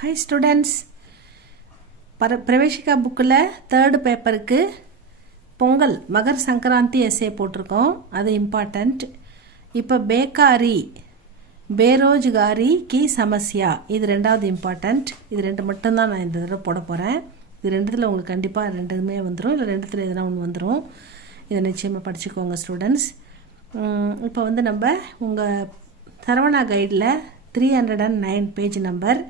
Hi students, பிரவேசிகா புக்கில் 3rd பேப்பருக்கு பொங்கல் மகர் Sankranti S A போட்டிருக்கோம். அது இம்பார்ட்டண்ட். இப்போ பேரோஜ்காரி கி சமஸ்யா, இது 2வது இம்பார்ட்டண்ட். இது 2 மட்டும்தான் நான் இந்த தடவை போட போகிறேன். இது 2த்தில் உங்களுக்கு கண்டிப்பாக 2மே வந்துடும், இல்லை 2த்தில் எதுனா ஒன்று வந்துடும். இதை நிச்சயமாக படிச்சுக்கோங்க ஸ்டூடெண்ட்ஸ். இப்போ நம்ம உங்கள் சரவணா கைடில் 309 page number,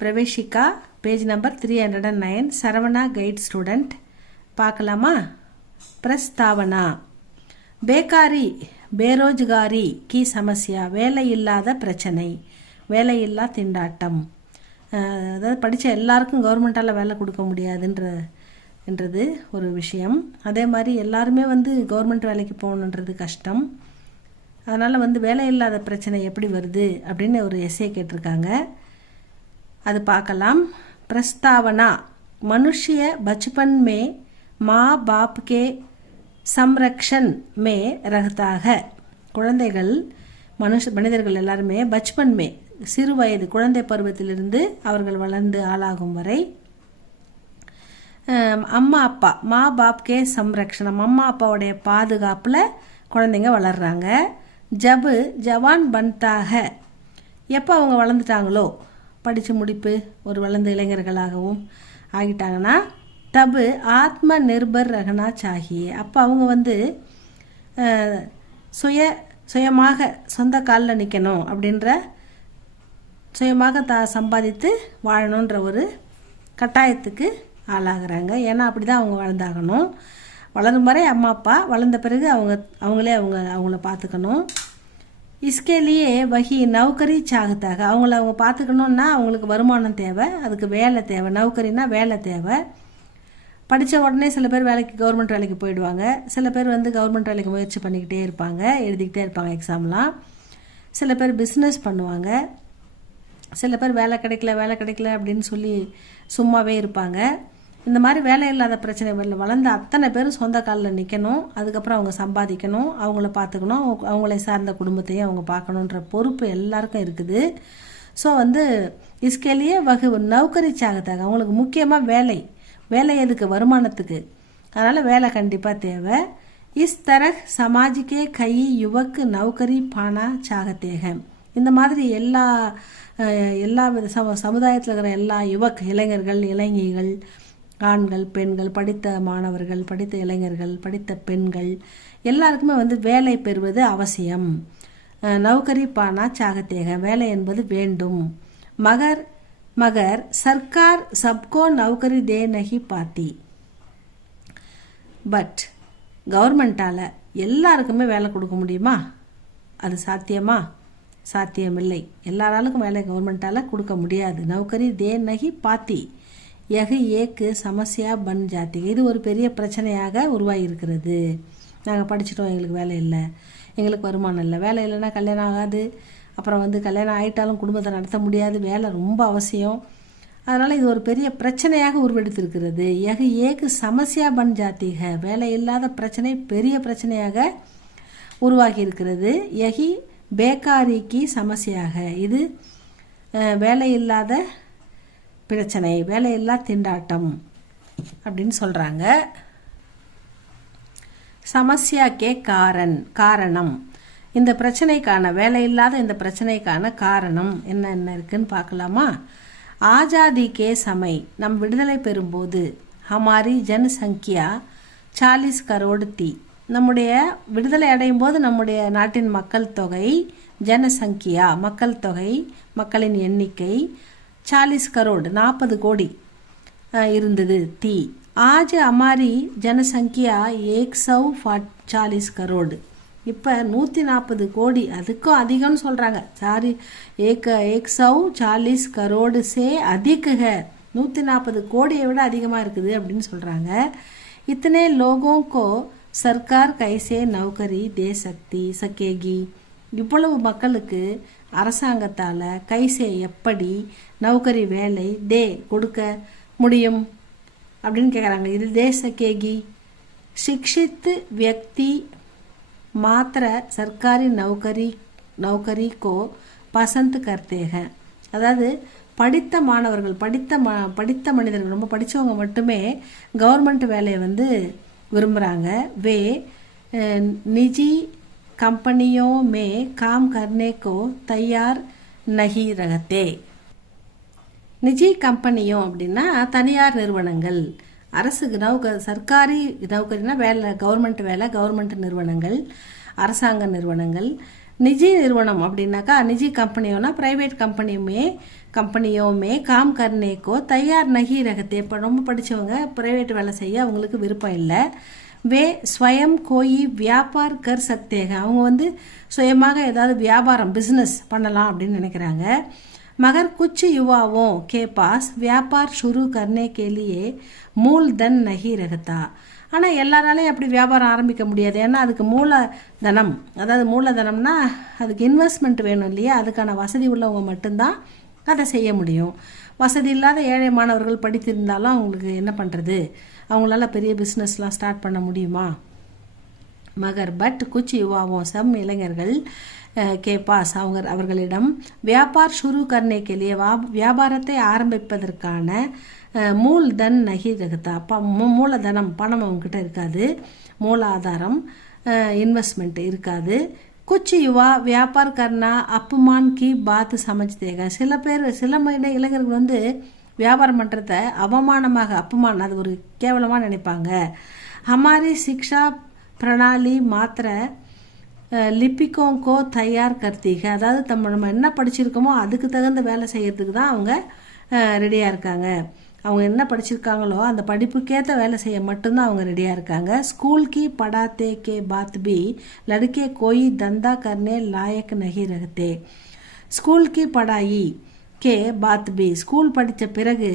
Praveshika page number 309, Saravana guide student. பார்க்கலாமா? பிரஸ்தாவனா. பேரோஜ்காரி கி சமஸ்யா, வேலையில்லாத பிரச்சனை, வேலையில்லா திண்டாட்டம். அதாவது படித்த எல்லாருக்கும் கவர்மெண்ட்டால் வேலை கொடுக்க முடியாதுன்றது ஒரு விஷயம். அதே மாதிரி எல்லாருமே கவர்மெண்ட் வேலைக்கு போகணுன்றது கஷ்டம். அதனால் வேலையில்லாத பிரச்சனை எப்படி வருது அப்படின்னு ஒரு எஸ்ஏ கேட்டிருக்காங்க. அது பார்க்கலாம். प्रस्तावना, मनुष्य बचपन में माँ बाप के संरक्षण में रहता है. குழந்தைகள் மனிதர்கள் எல்லாருமே பச்பன் மே, சிறு வயது குழந்தை பருவத்திலிருந்து அவர்கள் வளர்ந்து ஆளாகும் வரை அம்மா அப்பா மா பாப்கே சம்ரக்ஷணம், அம்மா அப்பாவுடைய பாதுகாப்பில் குழந்தைங்க வளர்கிறாங்க. ஜவான் பன்தாக, எப்போ அவங்க வளர்ந்துட்டாங்களோ, படித்து முடிப்பு ஒரு வளர்ந்த இளைஞர்களாகவும் ஆகிட்டாங்கன்னா, தபு ஆத்ம நிர்பர் ரகனா சாகியே, அப்போ அவங்க சுயமாக சொந்த காலில் நிற்கணும் அப்படின்ற, சுயமாக சம்பாதித்து வாழணுன்ற ஒரு கட்டாயத்துக்கு ஆளாகிறாங்க. ஏன்னா அப்படி தான் அவங்க வாழ்ந்தாகணும். வளரும் வரை அம்மா அப்பா, வளர்ந்த பிறகு அவங்களே அவங்கள பார்த்துக்கணும். இஸ்கேலியே வகி நௌக்கரி சாகத்தாக, அவங்க பார்த்துக்கணுன்னா அவங்களுக்கு வருமானம் தேவை, அதுக்கு வேலை தேவை. நௌக்கரின்னா வேலை தேவை. படித்த உடனே சில பேர் கவர்மெண்ட் வேலைக்கு போயிடுவாங்க. சில பேர் கவர்மெண்ட் வேலைக்கு முயற்சி பண்ணிக்கிட்டே இருப்பாங்க, எழுதிக்கிட்டே இருப்பாங்க எக்ஸாம்லாம். சில பேர் பிஸ்னஸ் பண்ணுவாங்க. சில பேர் வேலை கிடைக்கல அப்படின்னு சொல்லி சும்மாவே இருப்பாங்க. இந்த மாதிரி வேலை இல்லாத பிரச்சனை வளர்ந்த அத்தனை பேரும் சொந்த காலில் நிற்கணும். அதுக்கப்புறம் அவங்க சம்பாதிக்கணும், அவங்கள பார்த்துக்கணும், அவங்களை சார்ந்த குடும்பத்தையும் அவங்க பார்க்கணுன்ற பொறுப்பு எல்லாருக்கும் இருக்குது. ஸோ இஸ்கேலியே நௌக்கரி சாகத்தாக, அவங்களுக்கு முக்கியமாக வேலை எதுக்கு? வருமானத்துக்கு. அதனால் வேலை கண்டிப்பாக தேவை. இஸ் தரஹ் சமாஜிக்கே கை யுவக்கு நௌக்கரி பானா சாகத்தேக, இந்த மாதிரி எல்லா சமுதாயத்தில் இருக்கிற எல்லா இளைஞர்கள், இளைஞிகள், ஆண்கள், பெண்கள், படித்த மாணவர்கள், படித்த இளைஞர்கள், படித்த பெண்கள் எல்லாருக்குமே வேலை பெறுவது அவசியம். நௌக்கரி பானா சாகத்தேக, வேலை என்பது வேண்டும். மகர் சர்க்கார் சப்கோ நௌக்கரி தே நஹி பாத்தி, பட் கவர்மெண்டால் எல்லாருக்குமே வேலை கொடுக்க முடியுமா? அது சாத்தியமா? சாத்தியமில்லை. எல்லாராலுக்கும் வேலை கவர்மெண்டால் கொடுக்க முடியாது. நௌக்கரி தே நஹி பாத்தி யஹ் ஏக்கு சமஸ்யா பன் ஜாத்தி, இது ஒரு பெரிய பிரச்சனையாக உருவாகியிருக்கிறது. நாங்கள் படிச்சிட்டோம், எங்களுக்கு வேலை இல்லை, எங்களுக்கு வருமானம் இல்லை. வேலை இல்லைன்னா கல்யாணம் ஆகாது. அப்புறம் கல்யாணம் ஆகிட்டாலும் குடும்பத்தை நடத்த முடியாது. வேலை ரொம்ப அவசியம். அதனால் இது ஒரு பெரிய பிரச்சனையாக உருவெடுத்திருக்கிறது. யஹ் ஏக்கு சமஸ்யா பன் ஜாத்திக, வேலை இல்லாத பிரச்சனை பெரிய பிரச்சனையாக உருவாகி இருக்கிறது. யஹி பேகாரிக்கு சமஸ்யாக, இது வேலை இல்லாத பிரச்சனை, வேலையில்லா திண்டாட்டம் அப்படின்னு சொல்கிறாங்க. சமஸ்யா கே காரணம், இந்த பிரச்சனைக்கான, வேலையில்லாத இந்த பிரச்சனைக்கான காரணம் என்ன இருக்குன்னு பார்க்கலாமா? ஆஜாதி கே சமை, நம் விடுதலை பெறும்போது, ஹமாரி ஜனசங்கியா 40 கரோடு தி, நம்முடைய விடுதலை அடையும் போது நம்முடைய நாட்டின் மக்கள் தொகை, ஜனசங்கியா மக்கள் தொகை, மக்களின் எண்ணிக்கை 40 கரோடு 40 கோடி இருந்தது. தி ஆஜ் அமாரி ஜனசங்கியா 140 கரோடு, இப்போ 140 கோடி, அதுக்கும் அதிகம்னு சொல்கிறாங்க. 140 கரோடு சே அதிக, 140 கோடியை விட அதிகமாக இருக்குது அப்படின்னு சொல்கிறாங்க. இத்தனை லோகோங்கோ சர்க்கார் கைசே நௌக்கரி தே சக்கேகி, இவ்வளவு மக்களுக்கு அரசாங்கத்தால் கைசே எப்படி நௌக்கரி வேலை கொடுக்க முடியும் அப்படின்னு கேட்குறாங்க. இது தே சக்கேகி शिक्षित व्यक्ति मात्र सरकारी नौकरी को பசந்த் கர்த்தேக. அதாவது படித்த மாணவர்கள், படித்த மனிதர்கள், ரொம்ப படித்தவங்க மட்டுமே கவர்மெண்ட் வேலையை வந்து விரும்புகிறாங்க. வே நிஜி कंपनियों में काम करने को तैयार नहीं रहते. நிஜி கம்பெனியும் அப்படின்னா தனியார் நிறுவனங்கள், அரசு சர்க்காரி நௌக்கரினா வேலை, கவர்மெண்ட் வேலை, கவர்மெண்ட் நிறுவனங்கள், அரசாங்க நிறுவனங்கள். நிஜி நிறுவனம் அப்படின்னாக்கா நிஜி கம்பெனியோனா ப்ரைவேட் கம்பெனியோமே காம் கர்னேக்கோ தயார் நகி ரகத்தே. இப்போ ரொம்ப படித்தவங்க ப்ரைவேட் வேலை செய்ய அவங்களுக்கு விருப்பம் இல்லை. வே ஸ்வயம் கோயி வியாபார் கர் சக்தேக. அவங்க வந்து சுயமாக ஏதாவது வியாபாரம், பிஸ்னஸ் பண்ணலாம் அப்படின்னு நினைக்கிறாங்க. மகர் குச் யுவாவோं के पास व्यापार शुरू करने के लिए मूलधन नहीं रहता. ஆனால் எல்லாராலையும் அப்படி வியாபாரம் ஆரம்பிக்க முடியாது. ஏன்னா அதுக்கு மூலதனம், அதாவது மூலதனம்னா அதுக்கு இன்வெஸ்ட்மெண்ட் வேணும் இல்லையா, அதுக்கான வசதி உள்ளவங்க மட்டும்தான் அதை செய்ய முடியும். வசதி இல்லாத ஏழை மாணவர்கள் படித்திருந்தாலும் அவங்களுக்கு என்ன பண்ணுறது, அவங்களால பெரிய பிஸ்னஸ்லாம் ஸ்டார்ட் பண்ண முடியுமா? மகர் பட் குச் யுவாவோं சம் இளைஞர்கள் கேபாஸ் அவர்களிடம் வியாபார் ஷுரு கர்னே கேலியே வியாபாரத்தை ஆரம்பிப்பதற்கான மூல்தன் நகி ரகத்தா. மூலதனம், பணம் அவங்ககிட்ட இருக்காது, மூலாதாரம், இன்வெஸ்ட்மெண்ட் இருக்காது. குச் யுவா வியாபார் கர்னா அப்புமான் கி பாத் சமஜ்தேக. சில இளைஞர்கள் வந்து வியாபாரம் பண்ணுறத அவமானமாக, அப்புமான், அது ஒரு கேவலமாக நினைப்பாங்க. ஹமாரி சிக்ஷா பிரணாலி மாத்திர லிபிக்கோங்கோ தயார் கர்த்தீக. அதாவது நம்ம என்ன படிச்சிருக்கோமோ அதுக்கு தகுந்த வேலை செய்யறதுக்கு தான் அவங்க ரெடியாக இருக்காங்க. அவங்க என்ன படிச்சிருக்காங்களோ அந்த படிப்புக்கேற்ற வேலை செய்ய மட்டும்தான் அவங்க ரெடியாக இருக்காங்க. ஸ்கூல் கி படாத்தே கே பாத் பி லடுக்கே கோயி தந்தா கர்னே லாயக் நகி ரகத்தே. ஸ்கூல் கி படாயி கே பாத் பி, ஸ்கூல் படித்த பிறகு,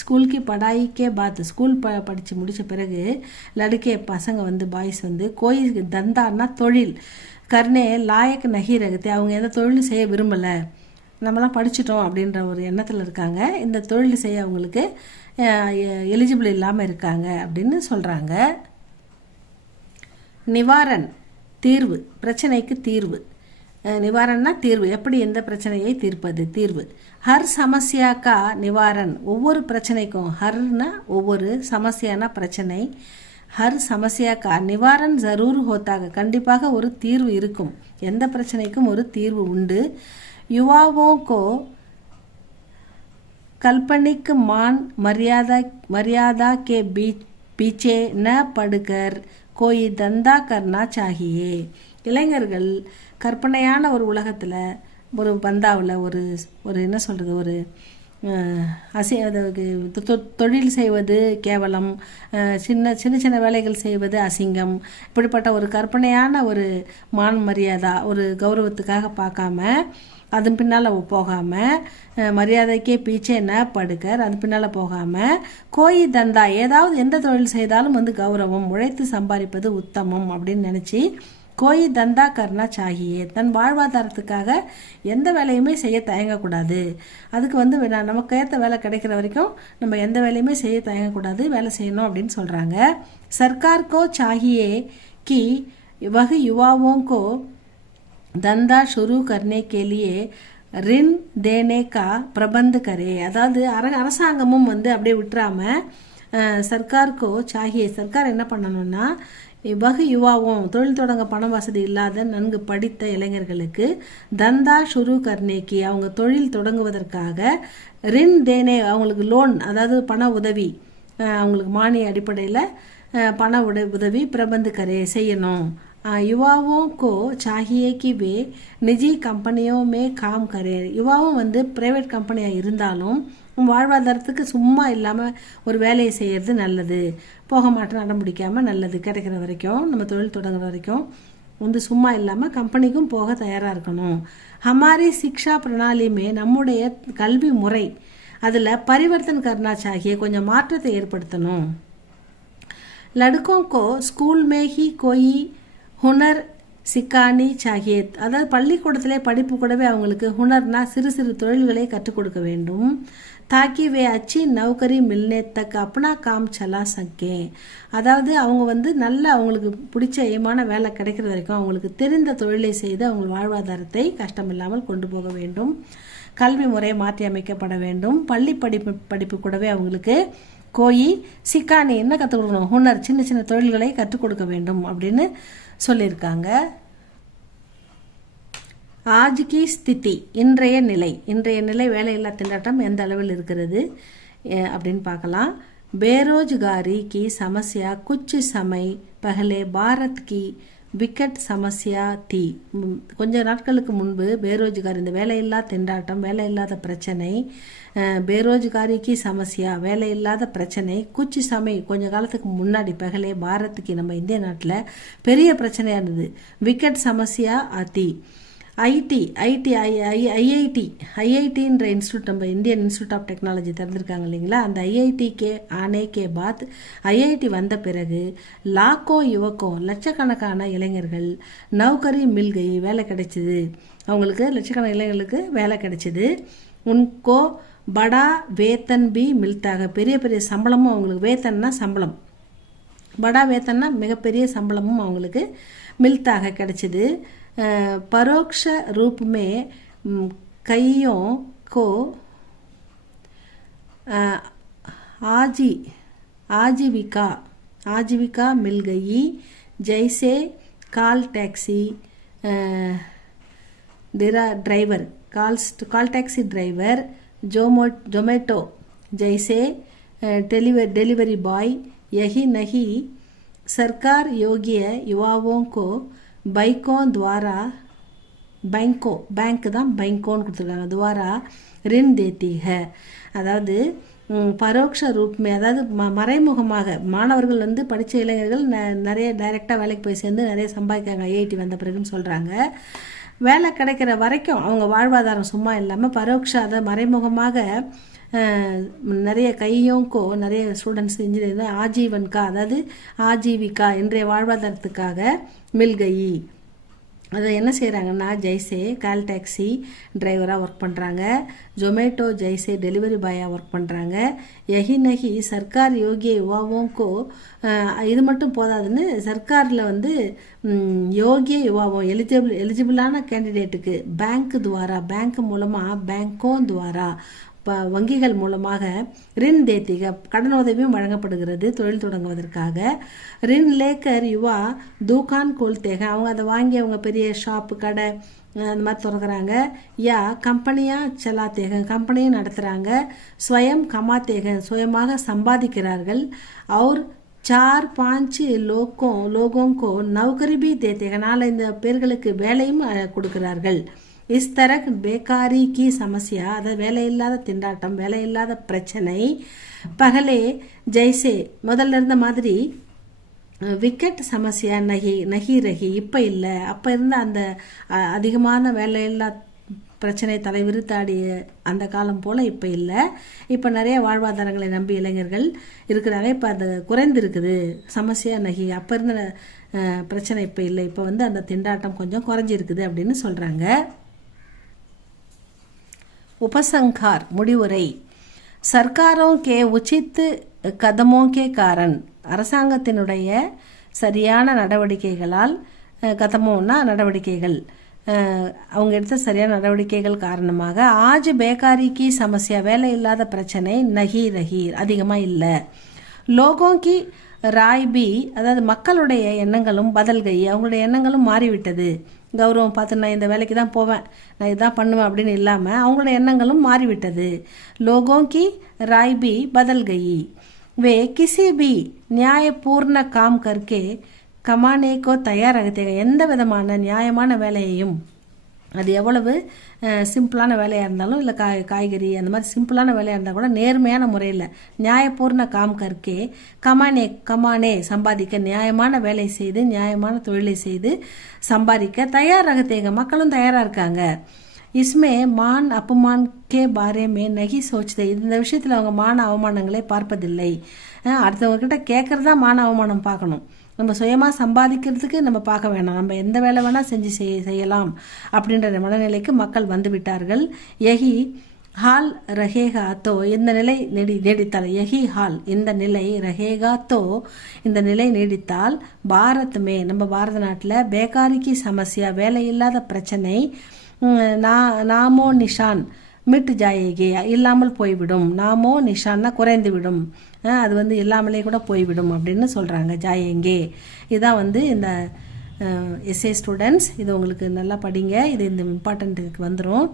ஸ்கூல் கி படாயி கே பாத், ஸ்கூல் படித்து முடித்த பிறகு லடுக்கே பசங்க வந்து, பாய்ஸ் வந்து, கோயி தந்தான்னா தொழில், கர்னே லாயக் நகி ரகத்தே, அவங்க எந்த தொழிலும் செய்ய விரும்பலை, நம்மளாம் படிச்சிட்டோம் அப்படின்ற ஒரு எண்ணத்தில் இருக்காங்க, இந்த தொழில் செய்ய அவங்களுக்கு எலிஜிபிள் இல்லாமல் இருக்காங்க அப்படின்னு சொல்கிறாங்க. நிவாரண் தீர்வு, பிரச்சனைக்கு தீர்வு. நிவாரணா தீர்வு, எப்படி எந்த பிரச்சனையை தீர்ப்பது, தீர்வு. ஹர் சமஸ்யாக்கா நிவாரண், ஒவ்வொரு பிரச்சனைக்கும், ஹர்னா ஒவ்வொரு, சமஸ்யானா பிரச்சனை, ஹர் சமஸ்யாக்கா நிவாரண் ஜரூர் ஹோத்தாக, கண்டிப்பாக ஒரு தீர்வு இருக்கும், எந்த பிரச்சனைக்கும் ஒரு தீர்வு உண்டு. युवाओं को काल्पनिक मान मर्यादा के पीछे न पड़कर कोई धंधा करना चाहिए. இளைஞர்கள் கற்பனையான ஒரு உலகத்தில், ஒரு பந்தாவில், ஒரு என்ன சொல்கிறது, ஒரு தொழில் செய்வது கேவலம், சின்ன சின்ன வேலைகள் செய்வது அசிங்கம், இப்படிப்பட்ட ஒரு கற்பனையான ஒரு மான் மரியாதை, ஒரு கௌரவத்துக்காக பார்க்காம, அதன் பின்னால் போகாமல், மரியாதைக்கே பீச்சே என்ன படுக்கர், அது பின்னால் போகாமல், கோயி தந்தா, ஏதாவது எந்த தொழில் செய்தாலும் வந்து கௌரவம், உழைத்து சம்பாதிப்பது உத்தமம் அப்படின்னு நினச்சி கோயி தந்தா கர்னா சாகியே, தன் வாழ்வாதாரத்துக்காக எந்த வேலையுமே செய்ய தயங்கக்கூடாது. அதுக்கு வந்து நமக்கு ஏற்ற வேலை கிடைக்கிற வரைக்கும் நம்ம எந்த வேலையுமே செய்ய தயங்கக்கூடாது, வேலை செய்யணும் அப்படின்னு சொல்கிறாங்க. சர்க்கார்கோ சாகியே கி வஹ் யுவாவோங்கோ धंधा शुरू करने के लिए ऋण देने का प्रबंध करे. அதாவது அரசாங்கமும் வந்து அப்படியே விட்டுறாம சர்க்கார்க்கோ சாகியே, சர்க்கார் என்ன பண்ணணும்னா, வகு யுவாவும், தொழில் தொடங்க பண வசதி இல்லாத நன்கு படித்த இளைஞர்களுக்கு தந்தா ஷுரு கர்னேக்கி, அவங்க தொழில் தொடங்குவதற்காக, ரின் தேனே, அவங்களுக்கு லோன், அதாவது பண உதவி, அவங்களுக்கு மானிய அடிப்படையில் பண உதவி பிரபந்து கரே செய்யணும். युवाओं को चाहिए कि वे निजी कंपनियों में काम करें. யுவாவும் வந்து ப்ரைவேட் கம்பெனியாக இருந்தாலும் வாழ்வாதாரத்துக்கு சும்மா இல்லாமல் ஒரு வேலையை செய்கிறது நல்லது, போக மாட்டேன் அடம் பிடிக்காமல், நல்லது கிடைக்கிற வரைக்கும், நம்ம தொழில் தொடங்குற வரைக்கும் வந்து சும்மா இல்லாமல் கம்பெனிக்கும் போக தயாராக இருக்கணும். ஹமாரி சிக்ஷா பிரணாலிமே, நம்முடைய கல்வி முறை, அதில் பரிவர்த்தன் கர்னா சாகியே, கொஞ்சம் மாற்றத்தை ஏற்படுத்தணும். लड़कों को स्कूल में ही कोई हुनर சிக்கானி சாகியத், அதாவது பள்ளிக்கூடத்திலே படிப்பு கூடவே அவங்களுக்கு ஹுனர்னா சிறு சிறு தொழில்களை கற்றுக் கொடுக்க வேண்டும். தாக்கி வே அச்சி நௌகரி மில்னே தக் அப்னா காம் சலா சக்கே, அதாவது அவங்க நல்ல அவங்களுக்கு பிடிச்ச ஏமான வேலை கிடைக்கிற வரைக்கும் அவங்களுக்கு தெரிந்த தொழிலை செய்து அவங்க வாழ்வாதாரத்தை கஷ்டமில்லாமல் கொண்டு போக வேண்டும். கல்வி முறை மாற்றி அமைக்கப்பட வேண்டும். பள்ளி படிப்பு கூடவே அவங்களுக்கு கோயி சிக்கானி என்ன கற்றுக் கொடுக்கணும், ஹுனர் சின்ன சின்ன தொழில்களை கற்றுக் கொடுக்க வேண்டும் அப்படின்னு சொல்லியிருக்காங்க. ஆஜ்கி ஸ்திதி, இன்றைய நிலை வேலையில்லா திண்டாட்டம் எந்த அளவில் இருக்கிறது அப்படின்னு பார்க்கலாம். बेरोजगारी की समस्या कुछ समय पहले भारत की விக்கெட் சமஸ்யா தீ, கொஞ்ச நாட்களுக்கு முன்பு பேரோஜ்காரி இந்த வேலையில்லா திண்டாட்டம் வேலையில்லாத பிரச்சனை, பேரோஜ்காரிக்கு சமஸ்யா வேலையில்லாத பிரச்சனை, குச்சி சமை கொஞ்ச காலத்துக்கு முன்னாடி பகலே பாரத்துக்கு நம்ம இந்திய நாட்டில் பெரிய பிரச்சனையாக இருந்தது. விக்கெட் சமஸ்யா தீ. ஐஐடின்ற இன்ஸ்டியூட் நம்ம இந்தியன் இன்ஸ்டியூட் ஆஃப் டெக்னாலஜி திறந்திருக்காங்க இல்லைங்களா, அந்த ஐஐடிக்கே ஆனேக்கே பாத் ஐஐடி வந்த பிறகு லாக்கோ யுவக்கோ லட்சக்கணக்கான இளைஞர்கள் நௌகரி மில்கை வேலை கிடைச்சிது, அவங்களுக்கு லட்சக்கணக்கான இளைஞர்களுக்கு வேலை கிடைச்சிது. உன்கோ படா வேத்தன் பி மில்தாக, பெரிய பெரிய சம்பளமும் அவங்களுக்கு, வேத்தன்னா சம்பளம், படா வேத்தன்னா மிகப்பெரிய சம்பளமும் அவங்களுக்கு மில்தாக கிடைச்சிது. परोक्ष रूप में कईयों को आजीविका मिल गई, जैसे call taxi driver, call taxi driver, Zomato जैसे डिलीवरी बॉय. यही नहीं, सरकार योग्य युवाओं को பைக்கோன் துவாரா பேங்க் தான் பைக்கோன்னு கொடுத்துருக்காங்க, துவாரா ரின் தேத்திக, அதாவது பரோக்ஷ ரூப்மே, அதாவது மறைமுகமாக மாணவர்கள் படித்த இளைஞர்கள் நிறைய டைரெக்டாக வேலைக்கு போய் சேர்ந்து நிறைய சம்பாதிக்காங்க ஐஐடி வந்த பிறகுன்னு சொல்கிறாங்க. வேலை கிடைக்கிற வரைக்கும் அவங்க வாழ்வாதாரம் சும்மா இல்லாமல் பரோக்ஷ, அதை மறைமுகமாக நிறைய கையோங்கோ நிறைய ஸ்டூடெண்ட்ஸ் இன்ஜினியர் ஆஜீவன்கா, அதாவது ஆஜீவிகா இன்றைய வாழ்வாதாரத்துக்காக மில்கயி, அதை என்ன செய்கிறாங்கன்னா ஜெய்சே கால் டாக்ஸி டிரைவராக ஒர்க் பண்ணுறாங்க, ஜொமேட்டோ ஜெய்சே டெலிவரி பாயாக ஒர்க் பண்ணுறாங்க. யஹி நஹி சர்க்கார் யோகிய யுவாவோங்கோ, இது மட்டும் போதாதுன்னு சர்க்காரில் யோகிய யுவாவோ எலிஜிபிளான கேண்டிடேட்டுக்கு பேங்க் மூலமாக பேங்கோன் துவாரா வங்கிகள் மூலமாக ரின் தேத்திக கடன் உதவியும் வழங்கப்படுகிறது தொழில் தொடங்குவதற்காக. ரின் லேக்கர் யுவா தூக்கான் கோல்தேக, அவங்க அதை வாங்கி அவங்க பெரிய ஷாப்பு கடை அந்த மாதிரி திறக்கிறாங்க. யா கம்பெனியாக செலாத்தேக கம்பெனியும் நடத்துகிறாங்க. ஸ்வயம் கமாத்தேக சுயமாக சம்பாதிக்கிறார்கள். அவர் 4-5 லோகோங்கோ நௌகரி பி தேத்தேக 4-5 பேர்களுக்கு வேலையும் கொடுக்கிறார்கள். इस तरह बेकारी की समस्या, अदा வேலையில்லாத திண்டாட்டம் வேலையில்லாத பிரச்சனை பகலே ஜெய்சே முதல்ல இருந்த மாதிரி விக்கெட் சமஸ்யா நகி ரகி இப்போ இல்லை, அப்போ இருந்த அந்த அதிகமான வேலையில்லா பிரச்சனை தலைவிரித்தாடிய அந்த காலம் போல் இப்போ இல்லை. இப்போ நிறைய வாழ்வாதாரங்களை நம்பி இளைஞர்கள் இருக்கிறாங்க. இப்போ அது குறைந்திருக்குது சமஸ்யா நகி, அப்போ இருந்த பிரச்சனை இப்போ இல்லை, இப்போ அந்த திண்டாட்டம் கொஞ்சம் குறைஞ்சிருக்குது அப்படின்னு சொல்கிறாங்க. उपसंहार முடிவுரை. சர்க்காரோं के उचित कदमों के कारण, அரசாங்கத்தினுடைய சரியான நடவடிக்கைகளால், கதமோன்னா நடவடிக்கைகள், அவங்க எடுத்த சரியான நடவடிக்கைகள் காரணமாக ஆஜ் பேகாரிக்கு சமஸ்யா வேலை இல்லாத பிரச்சனை நகி ரகி அதிகமாக இல்லை. லோகோங்கி ராய்பி, அதாவது மக்களுடைய எண்ணங்களும் பதல்கை, அவங்களுடைய எண்ணங்களும் மாறிவிட்டது. கௌரவம் பார்த்து நான் இந்த வேலைக்கு தான் போவேன், நான் இதான் பண்ணுவேன் அப்படின்னு இல்லாமல் அவங்களோட எண்ணங்களும் மாறிவிட்டது. லோகோங்கி ராய்பி பதல்கை, வே கிசி பி நியாயபூர்ண காம் கர்க்கே கமானேக்கோ தயாராக, எந்த விதமான நியாயமான வேலையையும், அது எவ்வளவு சிம்பிளான வேலையாக இருந்தாலும் இல்லை காய்கறி அந்த மாதிரி சிம்பிளான வேலையாக இருந்தால் கூட நேர்மையான முறையில் நியாயபூர்ண காம் கர்க்கே கமானே சம்பாதிக்க, நியாயமான வேலை செய்து நியாயமான தொழிலை செய்து சம்பாதிக்க தயாராக மக்களும் தயாராக இருக்காங்க. இஸ்மே மான் அப்புமான் கே பாரே மே நகி சோச்சதே, இந்த விஷயத்தில் அவங்க மான அவமானங்களை பார்ப்பதில்லை. அடுத்தவங்ககிட்ட கேட்குறதா மான அவமானம் பார்க்கணும், நம்ம சுயமாக சம்பாதிக்கிறதுக்கு நம்ம பார்க்க வேணாம், நம்ம எந்த வேலை வேணால் செஞ்சு செய்யலாம் அப்படின்ற மனநிலைக்கு மக்கள் வந்து விட்டார்கள். யஹி ஹால் ரஹேகா தோ இந்த நிலை நீடித்தால், யஹி ஹால் இந்த நிலை, ரஹேகா தோ இந்த நிலை நீடித்தால், பாரத் நம்ம பாரத நாட்டில் பேகாரிக்கு சமஸ்யா வேலை இல்லாத பிரச்சனை நாமோ நிஷான் மிட் ஜாயேகே இல்லாமல் போய்விடும். நாமோ நிஷான்னா குறைந்துவிடும், அது வந்து இல்லாமலே கூட போய்விடும் அப்படின்னு சொல்கிறாங்க. ஜாயேங்கே இதுதான் இந்த எஸ்ஏ ஸ்டூடெண்ட்ஸ். இது உங்களுக்கு நல்லா படிங்க, இது இந்த இம்பார்ட்டண்ட்டுக்கு வந்துடும்.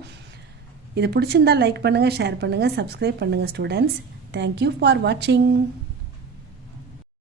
இது பிடிச்சிருந்தால் லைக் பண்ணுங்கள், ஷேர் பண்ணுங்கள், சப்ஸ்கிரைப் பண்ணுங்கள் ஸ்டூடெண்ட்ஸ். தேங்க்யூ ஃபார் வாட்சிங்.